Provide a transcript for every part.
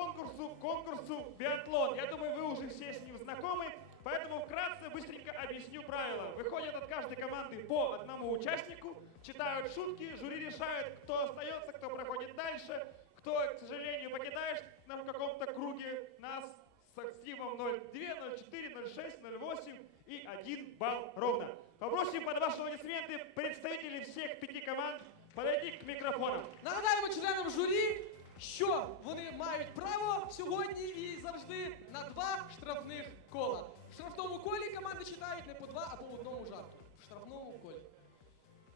конкурсу, конкурсу биатлон. Я думаю, вы уже все с ним знакомы, поэтому вкратце быстренько объясню правила. Выходят от каждой команды по одному участнику, читают шутки, жюри решает, кто остается, кто проходит дальше, кто, к сожалению, покидаешь на каком-то круге нас с активом 0,2, 0,4, 0,6, 0,8 и 1 балл ровно. Попросим под ваши аплодисменты представителей всех пяти команд подойти к микрофонам. Нагадаємо членам журі, що вони мають право сьогодні і завжди на два штрафних кола. В штрафному колі команди читають не по два, а по одному жарту. В штрафному колі.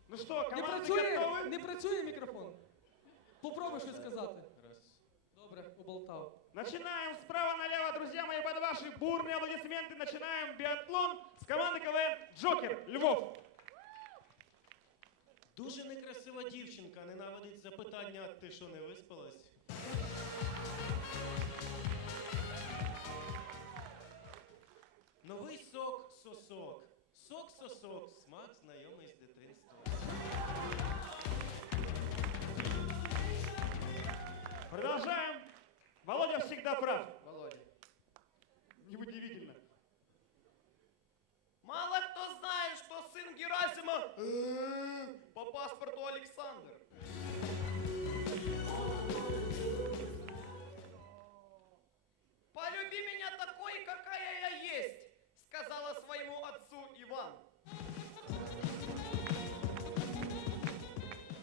Ну что, Не команды працює, готовы? не працює мікрофон. Попробуй щось сказати. Добре, уболтав. Начинаем справа налево, друзья мои, под ваши бурные аплодисменты. Начинаем биатлон с команды КВН «Джокер» Львов. Дуже некрасива дівчинка, ненавидить запитання, ти що не виспалась? Новий сок сосок. Сок сосок. Смак знайомий з дитинства. Продолжаем. Володя всегда прав. Сказала своему отцу Иван.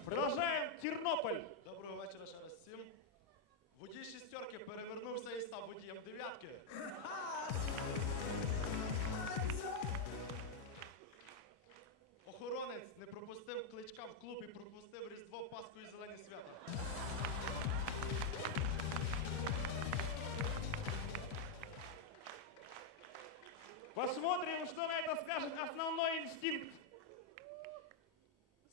Продолжаем. Тернополь. Доброго вечора ще раз всім. Водій шістерки перевернувся і став водієм дев'ятки. Охоронець не пропустив кличка в клуб і пропустив Різдво, Пасху Посмотрим, что на это скажет основной инстинкт.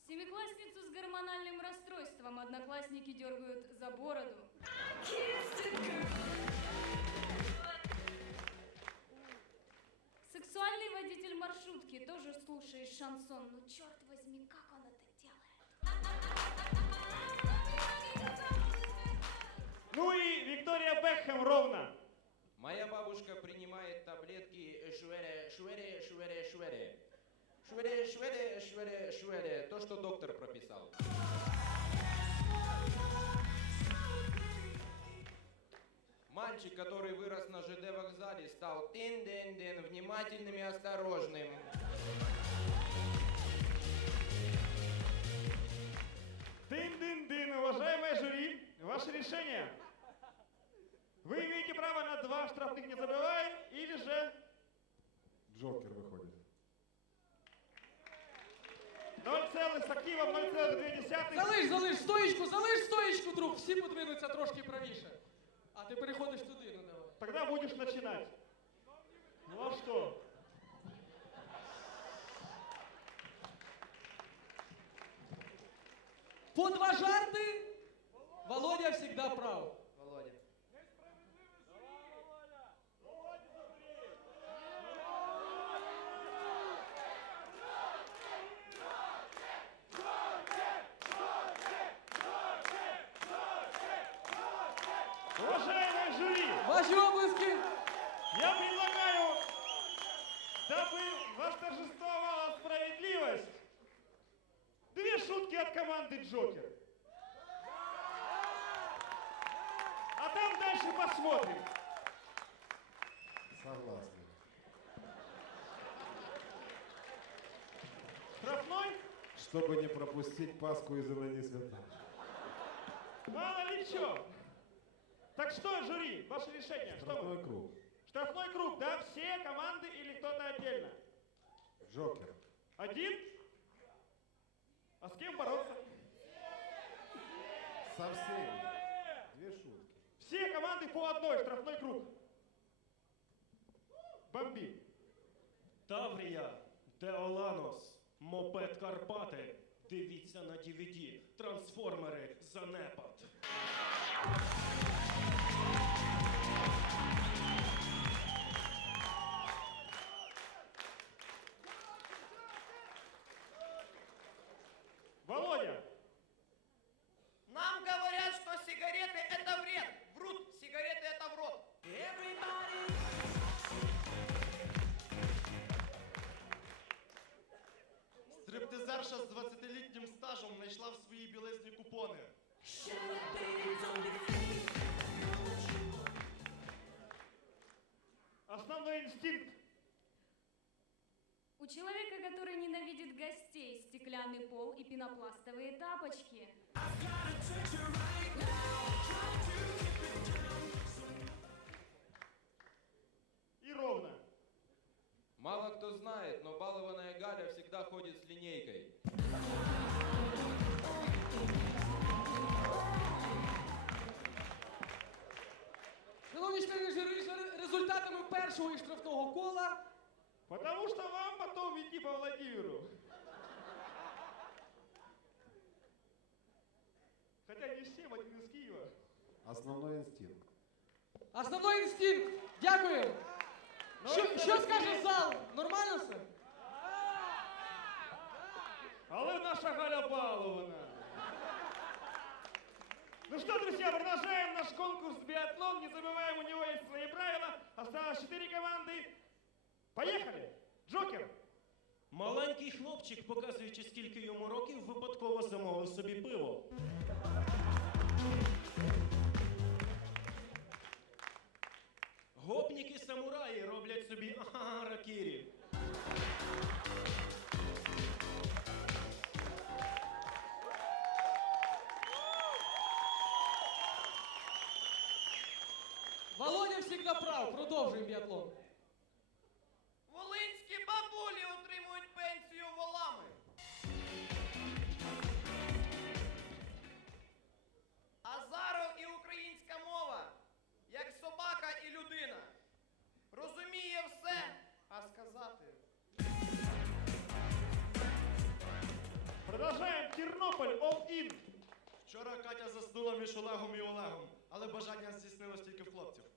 Семиклассницу с гормональным расстройством одноклассники дергают за бороду. Сексуальный водитель маршрутки тоже слушает шансон. Ну черт возьми, как он это делает? Ну и Виктория Бекхэм ровно. Моя бабушка принимает таблетки швере, швере, швере. Швере, швере, швере, швере. То, что доктор прописал. Мальчик, который вырос на ЖД вокзале, стал тин-дин-дин, внимательным и осторожным. Дын-дын-дын, уважаемое жюри, ваше решение. Вы имеете право на два штрафных, не забывай, или же Джокер выходит. 0, с активом 0,2. Залиш, залиш стоїчку, залиш стоїчку, друг. Всі подвинуться трошки правіше. А ти переходиш туди, ну давай. Тогда будешь начинать. Ну а что? По два жарти. Володя всегда прав. Я предлагаю, дабы восторжествовала справедливость, две шутки от команды Джокер. А там дальше посмотрим. Согласен. Штрафной? Чтобы не пропустить Пасху и Зелени свята. Мало ли что. Так что, жюри, ваше решение? Что? Штрафной круг. Штрафной круг, да? Все команды или кто-то отдельно? Джокер. Один? А с кем бороться? Со всеми. Две шутки. Все команды по одной, штрафной круг. Бомби. Таврія, Деоланос, Мопед Карпати. Дивіться на DVD. Трансформери Занепад. сигареты – это вред. Врут, сигареты – это в рот. с Стриптизерша 20-літнім стажем нашла в своїй белесные купоны. Основной инстинкт. У человека, который ненавидит гостей, стеклянный пол и пенопластовые тапочки. I've got a першого і штрафного кола Потому что вам потом идти по Владимиру. Хотя не всем, один из Киева. Основной инстинкт. основний інстинкт. Дякую. Ну, Що, що скаже зал? Нормально все? Але наша Галя балована. Ну что, друзья, продолжаем наш конкурс биатлон. Не забываем, у него есть свои правила. Осталось четыре команды. Поехали! Джокер! Маленький хлопчик, показуючи скільки йому років, випадково замовив собі пиво. Прав. Продовжуємо біатлон. Волинські бабулі отримують пенсію волами. Азаров і українська мова, як собака і людина. Розуміє все, а сказати. Продолжаем. Тернополь, all-in. Вчора Катя заснула між Олегом і Олегом, але бажання здійснилось тільки в хлопців.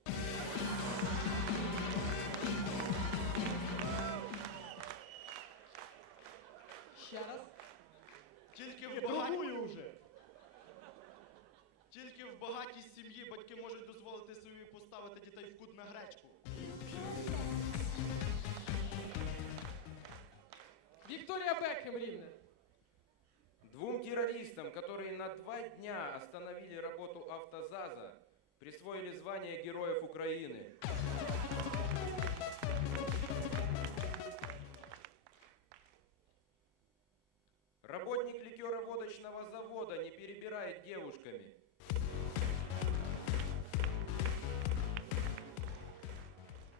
Вікторія Бекхем рівне. Двум террористам, которые на два дня остановили работу автозаза, присвоили звание Героев Украины. Работник ликероводочного завода не перебирает девушками.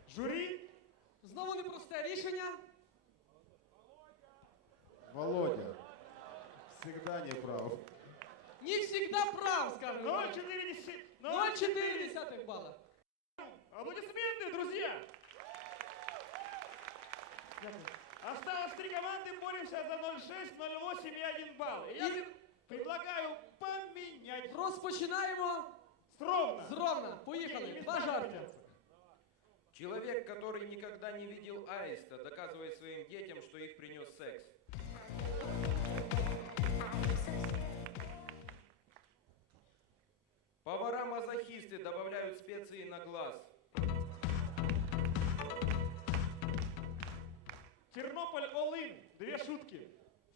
Жюри. Знову непросте рішення. Володя. Всегда не прав. Не всегда прав, скажем. 0,4. 0,4 балла. Аплодисменты, друзья! Осталось три команды, боремся за 0,6, 0,8 и 1 балл. И я И- предлагаю поменять Розпочинаємо ровно. з ровна. Поїхали. Два жарти. Человек, который никогда не видел аиста, доказывает своим детям, что их принес секс. Повара-мазохисты добавляют специи на глаз. Тернополь all-in. Две шутки.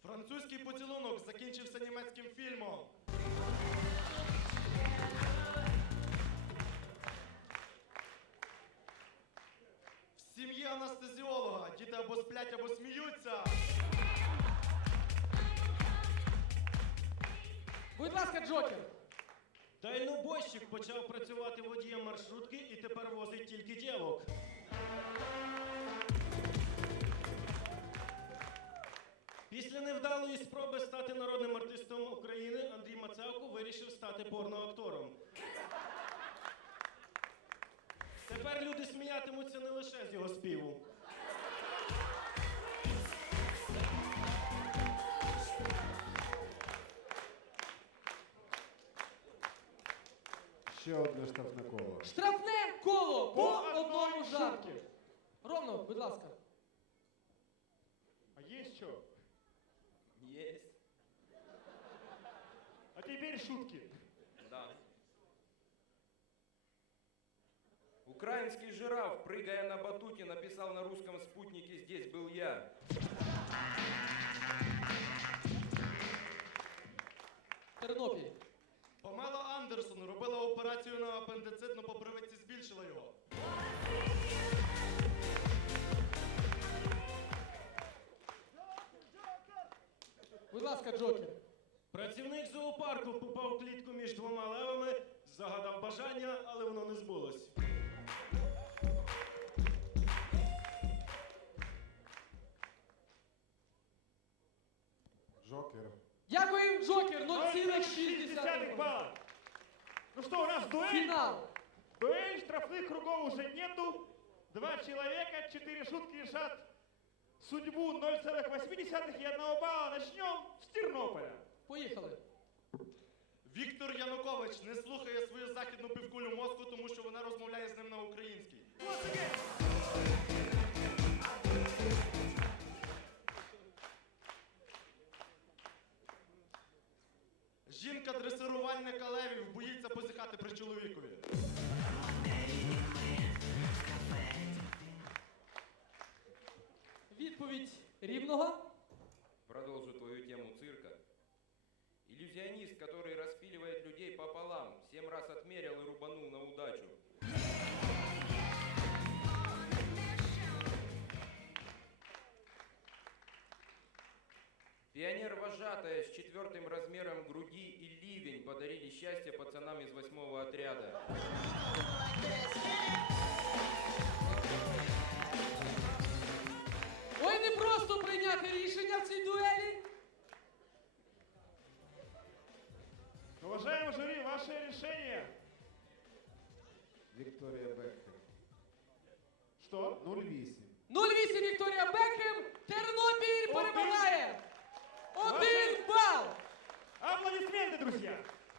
Французький поцілунок закінчився німецьким фільмом. В сім'ї анестезіолога діти або сплять, або сміються. Ласка, Джокер. Дальнобойщик почав працювати водієм маршрутки і тепер возить тільки дівок. Після невдалої спроби стати народним артистом України Андрій Мацавко вирішив стати порноактором. Тепер люди сміятимуться не лише з його співу. Ще одне штрафне коло. Штрафне коло по, По одному шутке. Ровно, будь ласка. А есть что? Есть. А теперь шутки. Да. Украинский жираф, прыгая на батуте, написал на русском спутнике «Здесь был я». Тернопіль. На апендицит, но по привидці збільшила його. Будь ласка. зоопарку попав клітку між двома левами, загадав бажання, але воно не збулось. Джокер. Дякуємо, Джокер, 0,6 0,6 балла. Ну что, у нас дуэль? Фінал. Дуэль, штрафных кругов уже нету. Два человека, четыре шутки решат судьбу 0,8 и 1 балла. Начнем с Тернополя. Поїхали. Віктор Янукович не слухає свою західну півкулю мозку, тому що вона розмовляє з ним на українській. Once again. Пионер-вожатая с четвертым размером груди и ливень подарили счастье пацанам из восьмого отряда. Ой, не просто прийняти рішення в цій дуелі. Уважаемый жюри, ваше решение. Вікторія Бекхем. Что? 08. 08 Вікторія Бекхем. Тернопіль перемагає. Один бал! Аплодисменты, друзья!